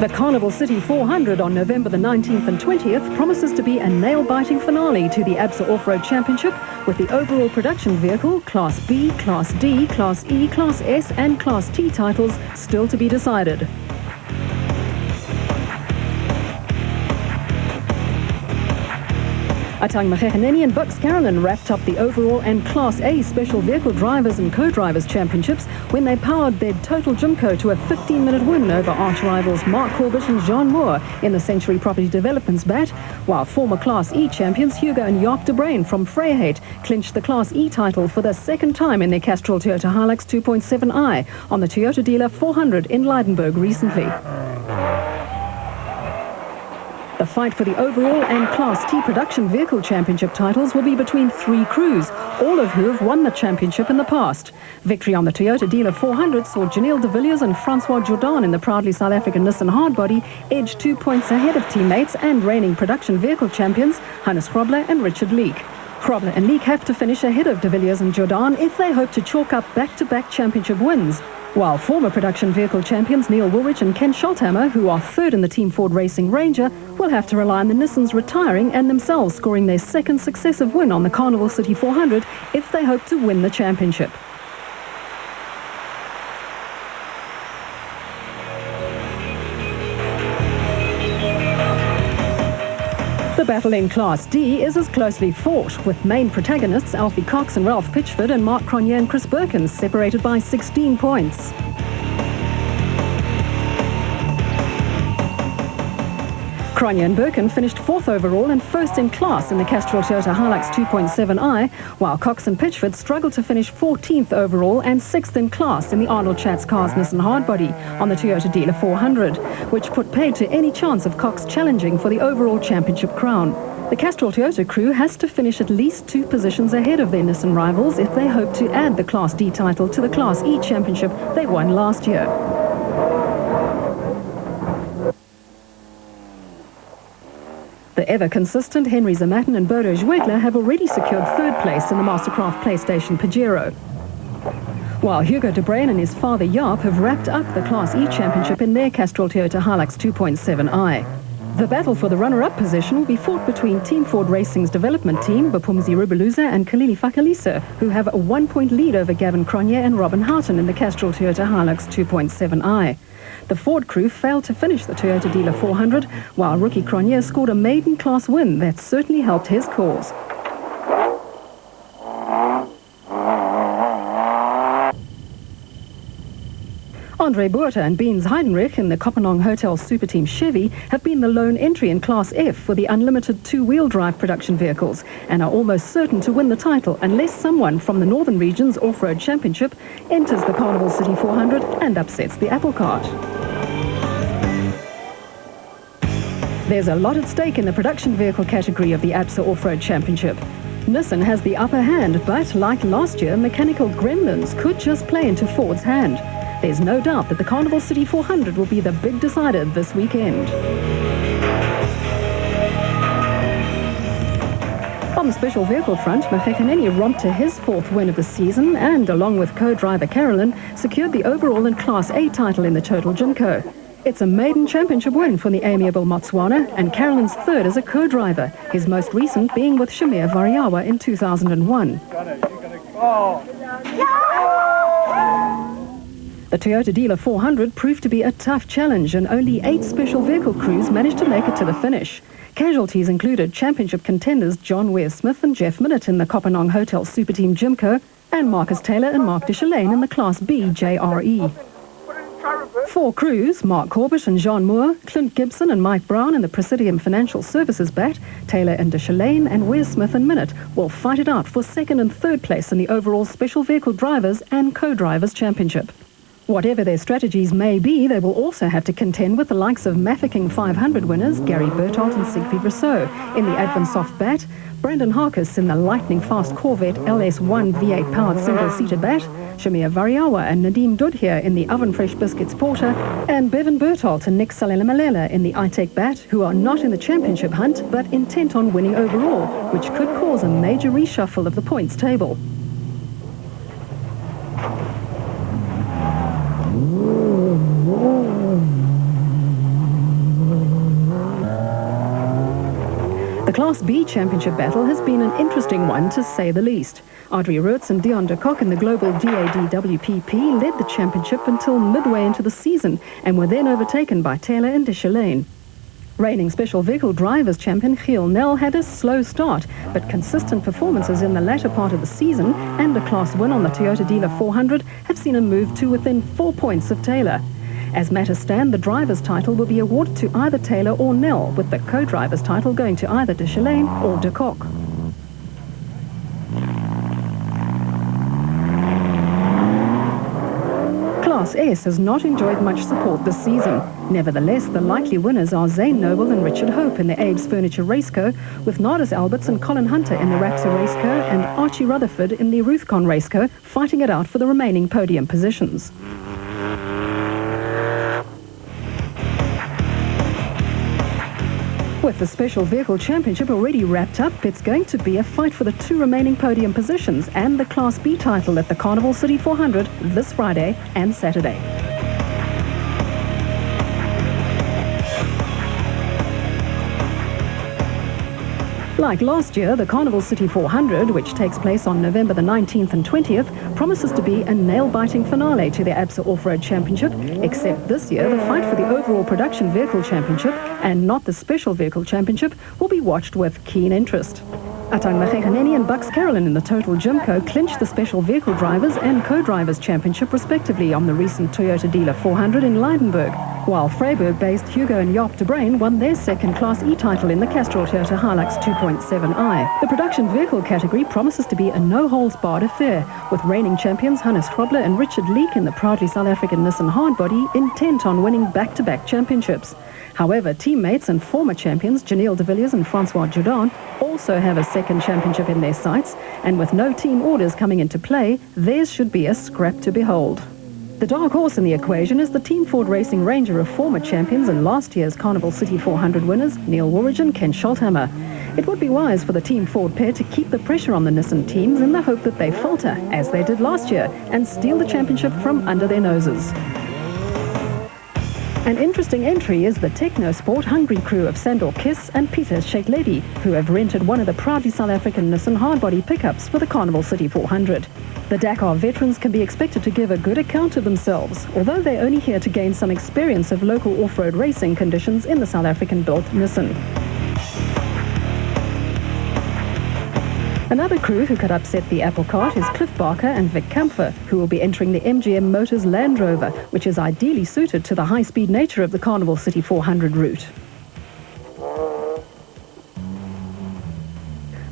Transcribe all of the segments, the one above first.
The Carnival City 400 on November the 19th and 20th promises to be a nail-biting finale to the ABSA Off-Road Championship, with the overall production vehicle, Class B, Class D, Class E, Class S and Class T titles still to be decided. Atang Machechaneni and Bucks Carolyn wrapped up the overall and Class A Special Vehicle Drivers and Co-Drivers Championships when they powered their total Jimco to a 15-minute win over arch rivals Mark Corbett and Jean Moore in the Century Property Development's bat, while former Class E champions Hugo and Jaap de Bruin from Vryheid clinched the Class E title for the second time in their Castrol Toyota Hilux 2.7i on the Toyota Dealer 400 in Leidenburg recently. The fight for the overall and Class T Production Vehicle Championship titles will be between three crews, all of who have won the championship in the past. Victory on the Toyota Dealer 400 saw Janelle de Villiers and Francois Jourdan in the proudly South African Nissan hardbody edge 2 points ahead of teammates and reigning production vehicle champions Hannes Grobler and Richard Leek. Grobler and Leek have to finish ahead of de Villiers and Jourdan if they hope to chalk up back-to-back championship wins, while former production vehicle champions Neil Woolridge and Ken Scholthammer, who are third in the Team Ford Racing Ranger, will have to rely on the Nissans retiring and themselves scoring their second successive win on the Carnival City 400 if they hope to win the championship. The battle in Class D is as closely fought, with main protagonists Alfie Cox and Ralph Pitchford and Mark Cronje and Chris Birkins separated by 16 points. Cronje and Birkin finished fourth overall and first in class in the Castrol Toyota Hilux 2.7i, while Cox and Pitchford struggled to finish 14th overall and sixth in class in the Arnold Schatz Cars Nissan hardbody on the Toyota Dealer 400, which put paid to any chance of Cox challenging for the overall championship crown. The Castrol Toyota crew has to finish at least 2 positions ahead of their Nissan rivals if they hope to add the Class D title to the Class E championship they won last year. The ever-consistent Henry Zamatin and Bodo Schwegler have already secured third place in the Mastercraft PlayStation Pajero, while Hugo de Bruin and his father Jaap have wrapped up the Class E championship in their Castrol Toyota Hilux 2.7i. The battle for the runner-up position will be fought between Team Ford Racing's development team, Bapumzi Rubeluza and Kalili Fakalisa, who have a 1-point lead over Gavin Cronje and Robin Houghton in the Castrol Toyota Hilux 2.7i. The Ford crew failed to finish the Toyota Dealer 400, while rookie Cronje scored a maiden class win that certainly helped his cause. Andre Buerta and Beans Heidenreich in the Kopanong Hotel Superteam Chevy have been the lone entry in Class F for the unlimited 2-wheel drive production vehicles and are almost certain to win the title unless someone from the Northern Region's Off-Road Championship enters the Carnival City 400 and upsets the apple cart. There's a lot at stake in the production vehicle category of the ABSA Off-Road Championship. Nissan has the upper hand, but like last year, mechanical gremlins could just play into Ford's hand. There's no doubt that the Carnival City 400 will be the big decider this weekend. On the special vehicle front, Machechaneni romped to his 4th win of the season and, along with co-driver Carolyn, secured the overall and Class A title in the total Jimco. It's a maiden championship win for the amiable Motswana and Carolyn's 3rd as a co-driver, his most recent being with Shamir Variawa in 2001. The Toyota Dealer 400 proved to be a tough challenge, and only 8 special vehicle crews managed to make it to the finish. Casualties included championship contenders John WEIR-SMITH and Jeff Millett in the Kopanong Hotel Superteam Jimco and Marcus Taylor and Mark Deschalaine in the Class B JRE. 4 crews, Mark Corbett and Jean Moore, Clint Gibson and Mike Brown in the Presidium Financial Services bat, Taylor and Deschalaine and WEIR-SMITH and Millett will fight it out for 2nd and 3rd place in the overall Special Vehicle Drivers and Co-Drivers Championship. Whatever their strategies may be, they will also have to contend with the likes of Mafeking 500 winners Gary Berthold and Siegfried Rousseau in the Advansoft bat, Brandon Harkis in the lightning-fast Corvette LS1 V8 powered single-seater bat, Shamir Variawa and Nadeem Dudhia in the Oven Fresh Biscuits Porter, and Bevan Berthold and Nick Salelamalela in the iTech bat, who are not in the championship hunt but intent on winning overall, which could cause a major reshuffle of the points table. Class B championship battle has been an interesting one, to say the least. Audrey Roets and Dion de Kock in the global DADWPP led the championship until midway into the season and were then overtaken by Taylor and Deschalane. Reigning Special Vehicle Drivers champion Giel Nel had a slow start, but consistent performances in the latter part of the season and a class win on the Toyota Dealer 400 have seen him move to within 4 points of Taylor. As matters stand, the driver's title will be awarded to either Taylor or Nel, with the co-driver's title going to either Deschalane or de Kock. Class S has not enjoyed much support this season. Nevertheless, the likely winners are Zane Noble and Richard Hope in the Abe's Furniture Raceco, with Nardis Alberts and Colin Hunter in the Rapsa Raceco and Archie Rutherford in the Ruthcon Raceco, fighting it out for the remaining podium positions. With the Special Vehicle Championship already wrapped up, it's going to be a fight for the 2 remaining podium positions and the Class B title at the Carnival City 400 this Friday and Saturday. Like last year, the Carnival City 400, which takes place on November the 19th and 20th, promises to be a nail-biting finale to the ABSA Off-Road Championship, except this year the fight for the overall Production Vehicle Championship and not the Special Vehicle Championship will be watched with keen interest. Atang Macheganeni and Bucks Carolyn in the Total Jimco clinched the Special Vehicle Drivers and Co-Drivers Championship respectively on the recent Toyota Dealer 400 in Leidenburg, while Freiburg-based Hugo and Jaap de Bruin won their second Class E title in the Castrol Toyota Hilux 2.7i. The production vehicle category promises to be a no-holds-barred affair, with reigning champions Hannes Schrobler and Richard Leek in the proudly South African Nissan Hardbody intent on winning back-to-back championships. However, teammates and former champions Janelle de Villiers and Francois Jourdan also have a second championship in their sights, and with no team orders coming into play, theirs should be a scrap to behold. The dark horse in the equation is the Team Ford Racing Ranger of former champions and last year's Carnival City 400 winners, Neil Woolridge and Ken SKJOLDHAMMER. It would be wise for the Team Ford pair to keep the pressure on the Nissan teams in the hope that they falter, as they did last year, and steal the championship from under their noses. An interesting entry is the Technosport Hungary crew of Sandor Kiss and Peter Shetledi, who have rented one of the proudly South African Nissan hardbody pickups for the Carnival City 400. The Dakar veterans can be expected to give a good account of themselves, although they're only here to gain some experience of local off-road racing conditions in the South African-built Nissan. Another crew who could upset the apple cart is Cliff Barker and Vic Kampfer, who will be entering the MGM Motors Land Rover, which is ideally suited to the high-speed nature of the Carnival City 400 route.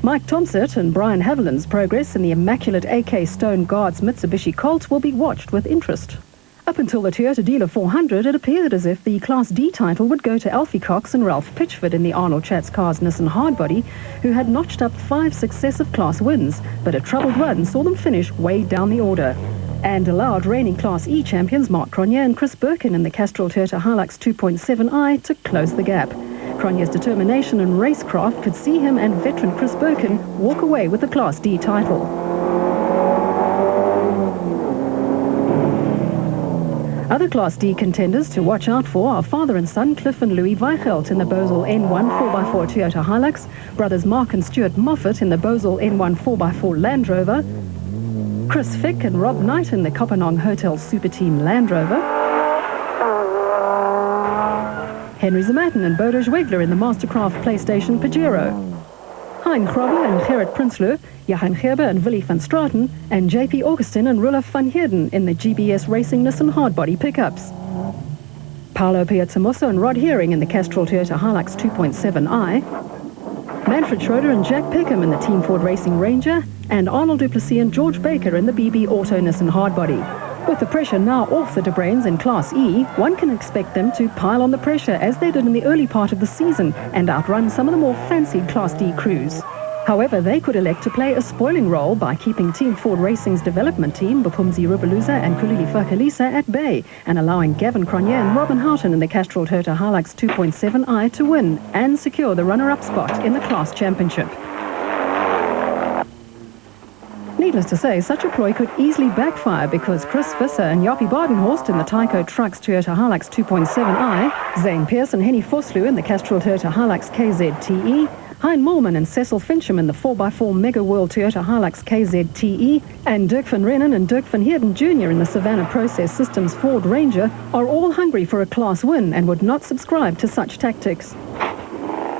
Mike Tomsett and Brian Haviland's progress in the immaculate AK Stone Guards Mitsubishi Colt will be watched with interest. Up until the Toyota Dealer 400, it appeared as if the Class D title would go to Alfie Cox and Ralph Pitchford in the Arnold Chatz Cars Nissan Hardbody, who had notched up 5 successive class wins, but a troubled run saw them finish way down the order, and allowed reigning Class E champions Mark Cronje and Chris Birkin in the Castrol Toyota Hilux 2.7i to close the gap. Cronje's determination and racecraft could see him and veteran Chris Birkin walk away with the Class D title. Other Class D contenders to watch out for are father and son Cliff and Louis Weichelt in the Bosel N1 4x4 Toyota Hilux, brothers Mark and Stuart Moffat in the Bosel N1 4x4 Land Rover, Chris Fick and Rob Knight in the Kopanong Hotel Superteam Land Rover, Henry Zematin and Bodo Schwegler in the Mastercraft PlayStation Pajero, Hein Grobbe and Gerrit Prinsloo, Johan Gerber and Willy van Straten, and JP Augustin and Rolof van Heerden in the GBS Racing Nissan Hardbody pickups. Paolo Piazzamosso and Rod Heering in the Castrol Toyota Hilux 2.7i, Manfred Schroeder and Jack Peckham in the Team Ford Racing Ranger, and Arnold Duplessis and George Baker in the BB Auto Nissan Hardbody. With the pressure now off the de Bruins in Class E, one can expect them to pile on the pressure as they did in the early part of the season and outrun some of the more fancied Class D crews. However, they could elect to play a spoiling role by keeping Team Ford Racing's development team, Bapumzi Rubeluza and Kulili Fakalisa, at bay and allowing Gavin Cronje and Robin Houghton in the Castrol Toyota Hilux 2.7i to win and secure the runner-up spot in the class championship. Needless to say, such a ploy could easily backfire because Chris Visser and Jaapie Badenhorst in the Tyco Trucks Toyota Hilux 2.7i, Zane Pearce and Henny Vosloo in the Castrol Toyota Hilux KZTE, Hein Mollman and Cecil Fincham in the 4x4 Mega World Toyota Hilux KZTE, and Dirk van Rennen and Dirk van Heerden Jr. in the Savannah Process Systems Ford Ranger are all hungry for a Class win and would not subscribe to such tactics.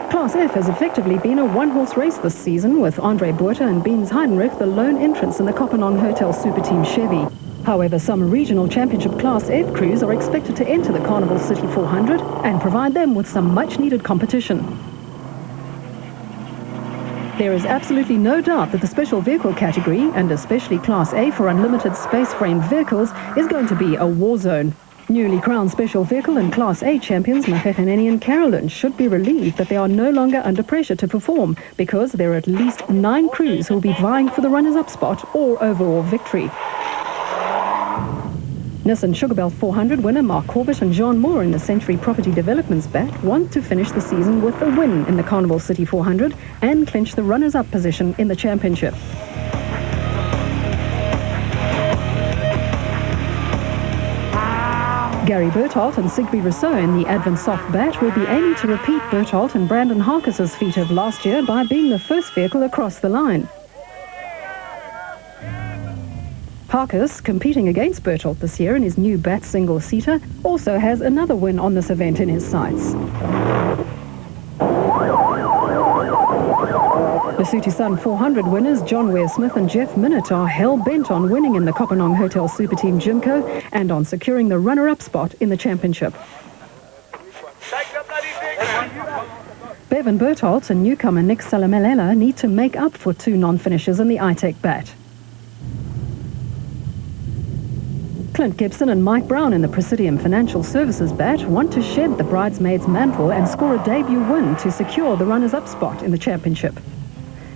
Class F has effectively been a one-horse race this season, with Andre Buerta and Beans Heidenreich the lone entrants in the Kopanong Hotel Superteam Chevy. However, some regional championship Class F crews are expected to enter the Carnival City 400 and provide them with some much-needed competition. There is absolutely no doubt that the special vehicle category, and especially Class A for unlimited space-framed vehicles, is going to be a war zone. Newly crowned special vehicle and Class A champions Mafeganeni and Carolyn should be relieved that they are no longer under pressure to perform, because there are at least 9 crews who will be vying for the runners-up spot or overall victory. Nissan Sugarbelt 400 winner Mark Corbett and John Moore in the Century Property Developments bat want to finish the season with a win in the Carnival City 400 and clinch the runners-up position in the championship. Gary Bertholdt and Sigby Rousseau in the Advent Soft bat will be aiming to repeat Bertholdt and Brandon Harkis's feat of last year by being the first vehicle across the line. Harkis, competing against Bertholdt this year in his new bat single-seater, also has another win on this event in his sights. Lesotho Sun 400 winners John WEIR-SMITH and Jeff Minott are hell-bent on winning in the Kopanong Hotel Superteam Jimco and on securing the runner-up spot in the championship. Bevan Bertholdt and newcomer Nick Salamelela need to make up for 2 non-finishers in the ITEC bat. Clint Gibson and Mike Brown in the Presidium Financial Services bat want to shed the bridesmaids' mantle and score a debut win to secure the runners-up spot in the championship.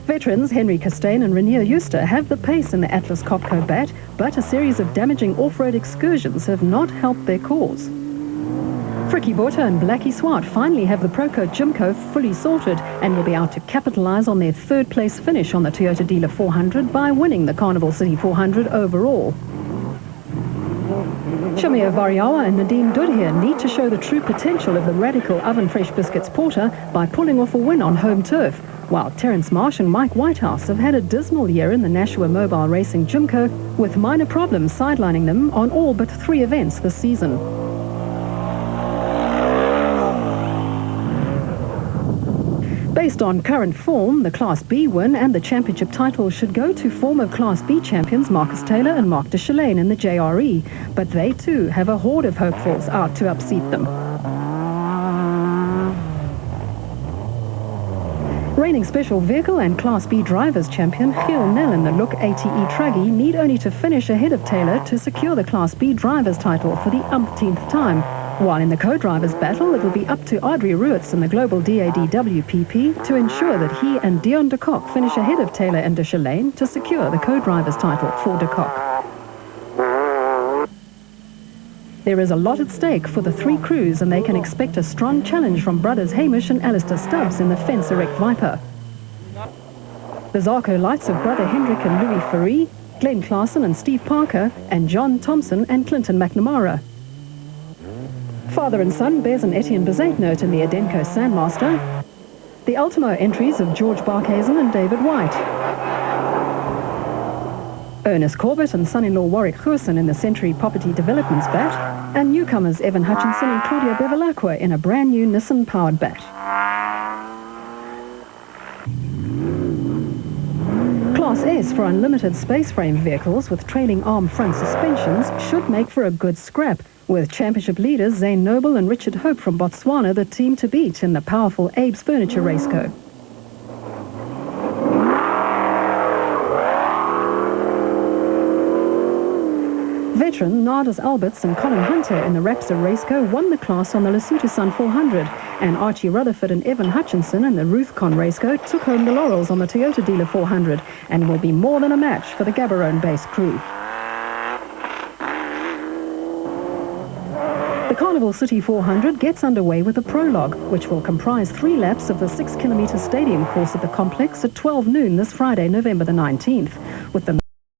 Veterans Henry Costain and Renier Euster have the pace in the Atlas Copco bat, but a series of damaging off-road excursions have not helped their cause. Frikkie Botha and Blackie Swart finally have the Procoat Jimco fully sorted and will be out to capitalise on their third-place finish on the Toyota Dealer 400 by winning the Carnival City 400 overall. Shamia Variawa and Nadine Dudhier need to show the true potential of the radical Oven Fresh Biscuits Porter by pulling off a win on home turf, while Terence Marsh and Mike Whitehouse have had a dismal year in the Nashua Mobile Racing Jimco, with minor problems sidelining them on all but 3 events this season. Based on current form, the Class B win and the championship title should go to former Class B champions Marcus Taylor and Mark de Chalane in the JRE, but they too have a horde of hopefuls out to upseat them. Reigning special vehicle and Class B drivers champion Giel Nel in the Look ATE Truggy need only to finish ahead of Taylor to secure the Class B drivers title for the umpteenth time. While in the co-drivers battle, it will be up to Audrey Ruitz in the Global DAD WPP to ensure that he and Dion de Kock finish ahead of Taylor and de Chalane to secure the co-drivers title for de Kock. There is a lot at stake for the 3 crews, and they can expect a strong challenge from brothers Hamish and Alistair Stubbs in the Fence Erect Viper. The Zarco lights of brother Hendrik and Louis Ferry, Glenn Claassen and Steve Parker, and John Thompson and Clinton McNamara. Father and son Bez and Etienne Bezaitnote in the Adenco Sandmaster. The Ultimo entries of George Barkhazen and David White. Ernest Corbett and son-in-law Warwick Goosen in the Century Property Developments bat, and newcomers Evan Hutchinson and Claudia Bevilacqua in a brand new Nissan-powered bat. Class S for unlimited space-frame vehicles with trailing arm front suspensions should make for a good scrap, with championship leaders Zane Noble and Richard Hope from Botswana the team to beat in the powerful Abe's Furniture Raceco. Veteran Nardus Alberts and Colin Hunter in the Rapsor Raceco won the class on the Lesotho Sun 400, and Archie Rutherford and Evan Hutchinson in the Ruthcon Raceco took home the laurels on the Toyota Dealer 400 and will be more than a match for the Gaborone-based crew. The Carnival City 400 gets underway with a prologue, which will comprise 3 laps of the 6-kilometre stadium course at the complex at 12 noon this Friday, November the 19th, with the